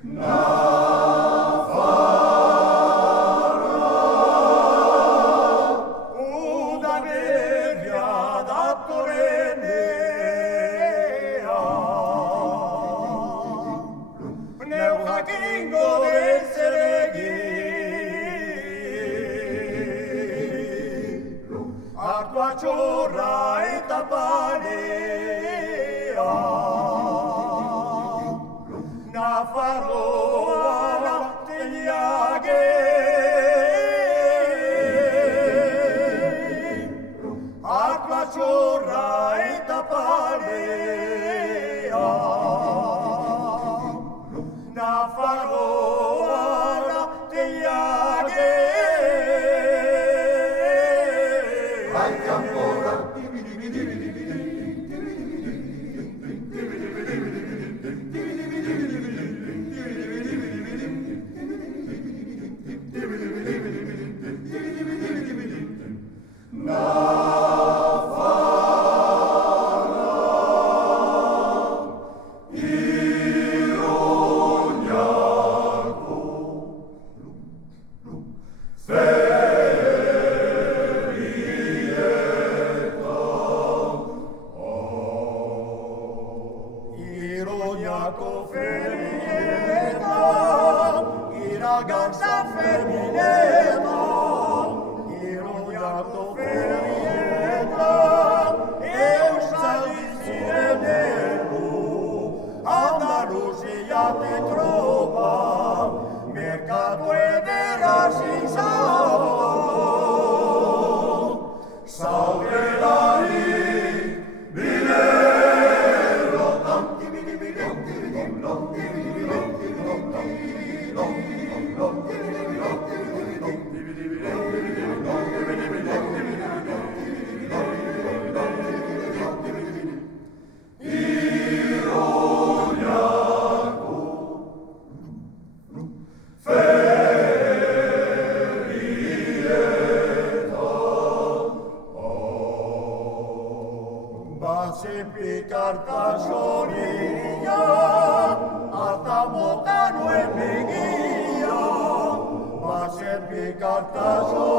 Una nebbia da Torenea, nel jaquingo del Seregui, acqua ciorra e tapanea, na farola degli aghi. Acqua ciorra e tapalea, na farola degli aghi. Vai ancora. Ironiaco ferieta, i ragazza femmineta, ironiaco ferieta, e un salissire nero, Andalusia ti trova, mercato e vera si salva, salve la Sempre Cartaxonilla, hasta Motano en Meguilla, va sempre Cartaxonilla.